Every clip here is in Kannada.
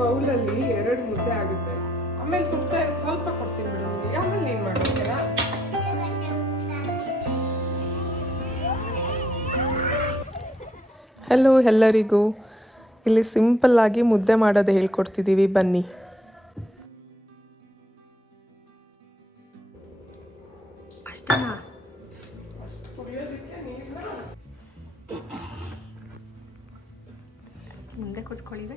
ಬೌಲಲ್ಲಿ 2 ಮುದ್ದೆ ಆಗುತ್ತೆ. ಆಮೇಲೆ ಸುಡ್ತಾ ಇರೋದು ಸ್ವಲ್ಪ ಕೊಡ್ತೀನಿ ಬಿಡು ನಿಮಗೆ. ಆಮೇಲೆ ನೀನು ಮಾಡ್ತೀರಾ? ಹಲೋ ಎಲ್ಲರಿಗೂ. ಇಲ್ಲಿ ಸಿಂಪಲ್ಲಾಗಿ ಮುದ್ದೆ ಮಾಡೋದು ಹೇಳ್ಕೊಡ್ತಿದ್ದೀವಿ, ಬನ್ನಿ. ಅಷ್ಟೇನಾ? ಮುಂದೆ ಕೂತ್ಕೊಳ್ಳಿದೆ.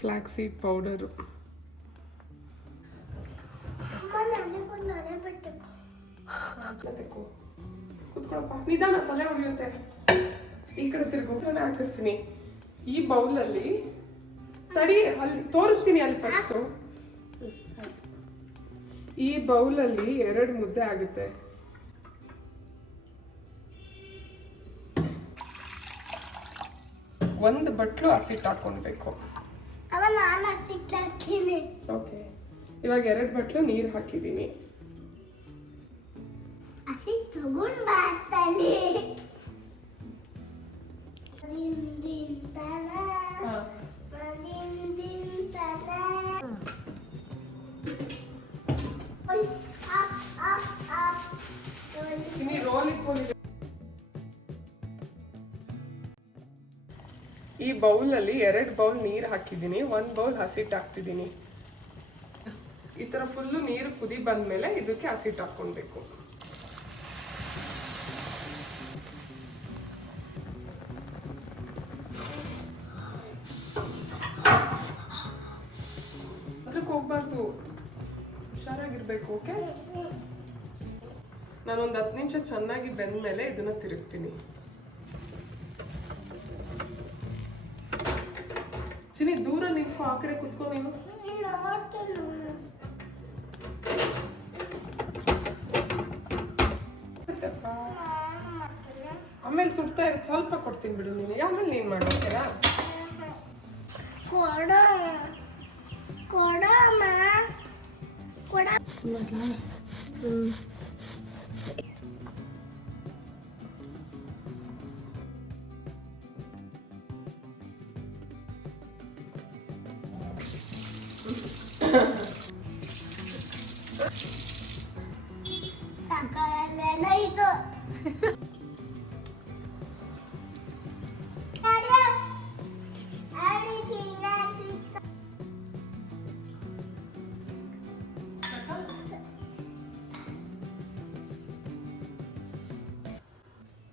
Flax seed powder. ಕುತ್ಕೊಳಪ್ಪ, ನಿಧಾನ, ತಲೆ ಹೊಡೆಯುತ್ತೆ. ಈ ಕಡೆ ತಿರ್ಗೋದ್ರೆ ಹಾಕಿಸ್ತೀನಿ. ಈ ಬೌಲಲ್ಲಿ ತಡಿ, ಅಲ್ಲಿ ತೋರಿಸ್ತೀನಿ. ಅಲ್ಲಿ ಫಸ್ಟು ಈ ಬೌಲಲ್ಲಿ 2 ಮುದ್ದೆ ಆಗುತ್ತೆ. ಒಂದು ಬಟ್ಲು ಹಸಿಟ್ಟು ಹಾಕೊಳ್ಬೇಕು. ಓಕೆ, ಇವಾಗ 2 ಬಟ್ಲು ನೀರು ಹಾಕಿದ್ದೀನಿ. ಈ ಬೌಲಲ್ಲಿ 2 ಬೌಲ್ ನೀರು ಹಾಕಿದ್ದೀನಿ, 1 ಬೌಲ್ ಹಸಿಟ್ಟು ಹಾಕ್ತಿದ್ದೀನಿ. ಈ ತರ ಫುಲ್ಲು ನೀರು ಕುದಿ ಬಂದ್ಮೇಲೆ ಇದಕ್ಕೆ ಹಸಿಟ್ಟು ಹಾಕೊಳ್ಬೇಕು. ಅದಕ್ಕೆ ಹೋಗ್ಬಾರ್ದು, ಹುಷಾರಾಗಿರ್ಬೇಕು. ಓಕೆ, ನಾನೊಂದು 10 ನಿಮಿಷ ಚೆನ್ನಾಗಿ ಬೆಂದ್ಮೇಲೆ ಇದನ್ನ ತಿರುಗ್ತೀನಿ. ಚಿನಿ, ದೂರ ನಿಂತ್ಕೊ, ಆ ಕಡೆ ಕುತ್ಕೊ ನೀನು. ಆಮೇಲೆ ಸುಡ್ತಾ ಇರೋದು ಸ್ವಲ್ಪ ಕೊಡ್ತೀನಿ ಬಿಡು ನಿನಗೆ. ಆಮೇಲೆ ನೀನು ಮಾಡ್ತೀರಾ?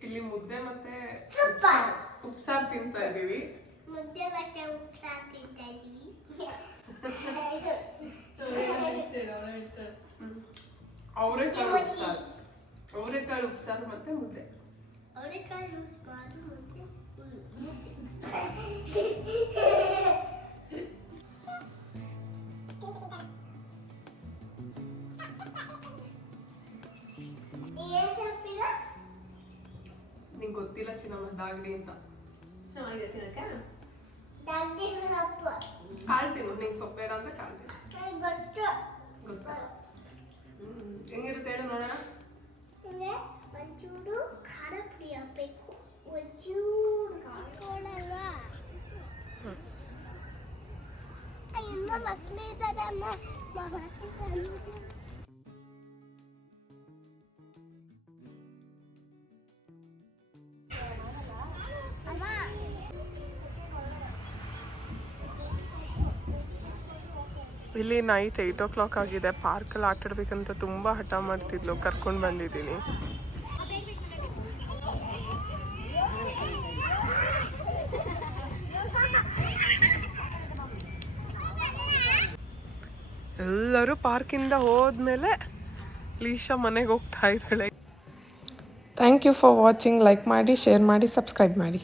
ಇಲ್ಲಿ ಮುದ್ದೆ ಮತ್ತೆ ಉಪ್ಸಾರು ತಿಂತಾ ಇದೀವಿ. ಅವರೆಕಾಳು ಉಪ್ಸಾರು ಮತ್ತೆ ಮುದ್ದೆ. ನಿಂಗೆ ಗೊತ್ತಿಲ್ಲ ಚಿನ್ನಮ್ಮ, ದಾಗಡಿ ಅಂತ. ಚೆನ್ನಾಗಿದೆ ತಿನ್ನಕ್ಕೆ. ಕಾಳು ತಿನ್ನು, ನಿಂಗೆ ಸೊಪ್ಪು ಬೇಡ ಅಂದ್ರೆ ಕಾಳು ತಿನ್ನು. ಗೊತ್ತಾ? ಹೆಂಗಿರುತ್ತೆ ಹೇಳು ನೋಡೋಣ. ಒಂಚೂರು ಖಾರ ಪುಡಿ ಹಾಕಬೇಕು, ಒಂಚೂರು ಚಿಕ್ಕೋಡಲ್ವಾ. ಇನ್ನು ಮಕ್ಕಳಿದ್ದಾರೆ ಅಮ್ಮ. ಇಲ್ಲಿ ನೈಟ್ 8 o'clock ಆಗಿದೆ. ಪಾರ್ಕಲ್ಲಿ ಆಟಾಡ್ಬೇಕಂತ ತುಂಬ ಹಠ ಮಾಡ್ತಿದ್ಲು, ಕರ್ಕೊಂಡು ಬಂದಿದ್ದೀನಿ. ಎಲ್ಲರೂ ಪಾರ್ಕಿಂದ ಹೋದ್ಮೇಲೆ ಲೀಶಾ ಮನೆಗೆ ಹೋಗ್ತಾ ಇದ್ದಾಳೆ. Thank you for watching. Like ಮಾಡಿ, ಶೇರ್ ಮಾಡಿ, ಸಬ್ಸ್ಕ್ರೈಬ್ ಮಾಡಿ.